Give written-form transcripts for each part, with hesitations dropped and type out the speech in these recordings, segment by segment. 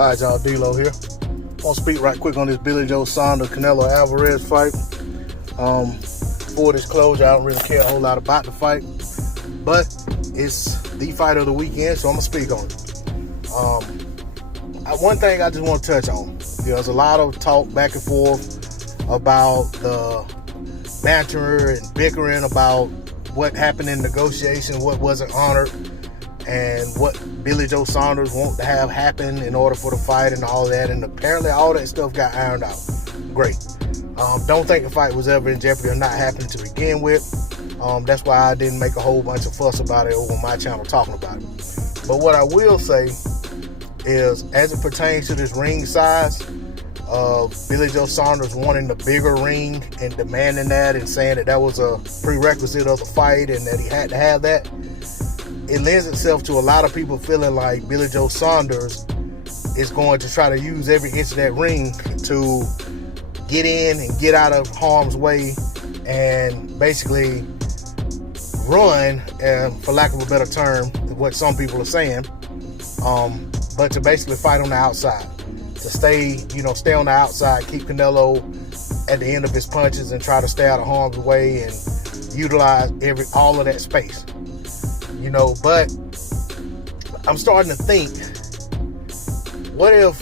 Alright, y'all, D-Lo here. I want to speak right quick on this Billy Joe Saunders Canelo Alvarez fight. For disclosure, I don't really care a whole lot about the fight, but it's the fight of the weekend, so I'm gonna speak on it. One thing I just want to touch on. There's a lot of talk back and forth about the banter and bickering about what happened in negotiation, what wasn't honored, and what Billy Joe Saunders wanted to have happen in order for the fight and all that. And apparently all that stuff got ironed out. Great. Don't think the fight was ever in jeopardy or not happening to begin with. That's why I didn't make a whole bunch of fuss about it over my channel talking about it. But what I will say is, as it pertains to this ring size of Billy Joe Saunders wanting the bigger ring and demanding that and saying that that was a prerequisite of the fight and that he had to have that, it lends itself to a lot of people feeling like Billy Joe Saunders is going to try to use every inch of that ring to get in and get out of harm's way and basically run, for lack of a better term, what some people are saying, but to basically fight on the outside, to stay on the outside, keep Canelo at the end of his punches and try to stay out of harm's way and utilize all of that space. But I'm starting to think, what if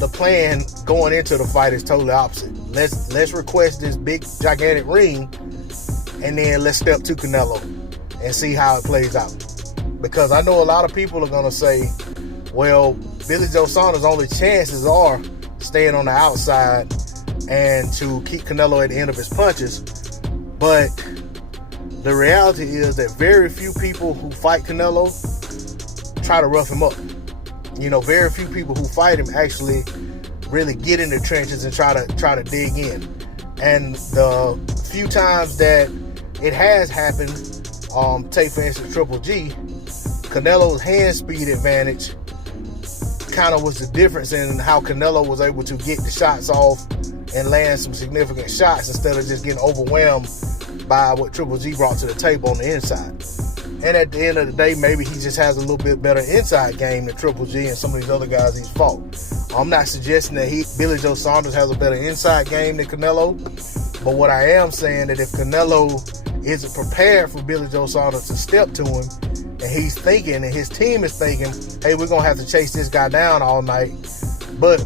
the plan going into the fight is totally opposite? Let's request this big gigantic ring, and then let's step to Canelo and see how it plays out. Because I know a lot of people are gonna say, well, Billy Joe Saunders' only chances are staying on the outside and to keep Canelo at the end of his punches. But the reality is that very few people who fight Canelo try to rough him up. Very few people who fight him actually really get in the trenches and try to dig in. And the few times that it has happened, take for instance Triple G, Canelo's hand speed advantage kind of was the difference in how Canelo was able to get the shots off and land some significant shots instead of just getting overwhelmed by what Triple G brought to the table on the inside. And at the end of the day, maybe he just has a little bit better inside game than Triple G and some of these other guys he's fought. I'm not suggesting that Billy Joe Saunders has a better inside game than Canelo, but what I am saying that if Canelo isn't prepared for Billy Joe Saunders to step to him, and he's thinking, and his team is thinking, hey, we're gonna have to chase this guy down all night, but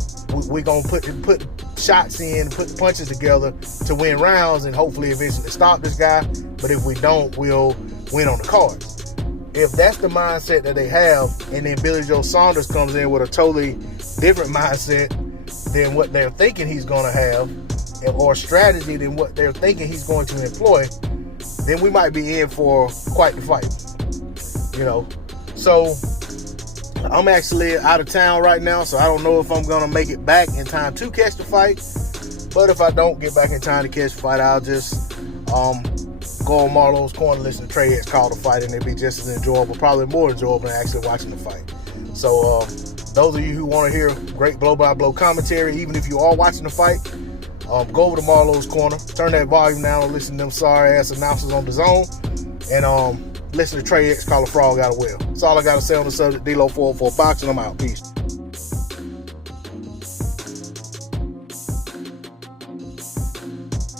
we're gonna put shots in, put punches together to win rounds and hopefully eventually stop this guy. But if we don't, we'll win on the cards. If that's the mindset that they have, and then Billy Joe Saunders comes in with a totally different mindset than what they're thinking he's gonna have, or strategy than what they're thinking he's going to employ, then we might be in for quite the fight. So I'm actually out of town right now, so I don't know if I'm gonna make it back in time to catch the fight. But if I don't get back in time to catch the fight, I'll just go on Marlowe's Corner, listen to Trey X call the fight, and it'll be just as enjoyable, probably more enjoyable than actually watching the fight. So those of you who want to hear great blow-by-blow commentary, even if you are watching the fight, go over to Marlowe's Corner, turn that volume down, and listen to them sorry-ass announcers on the zone, and listen to Trey X call a frog out of well. That's all I got to say on the subject. D-Lo 404 Boxing. I'm out. Peace.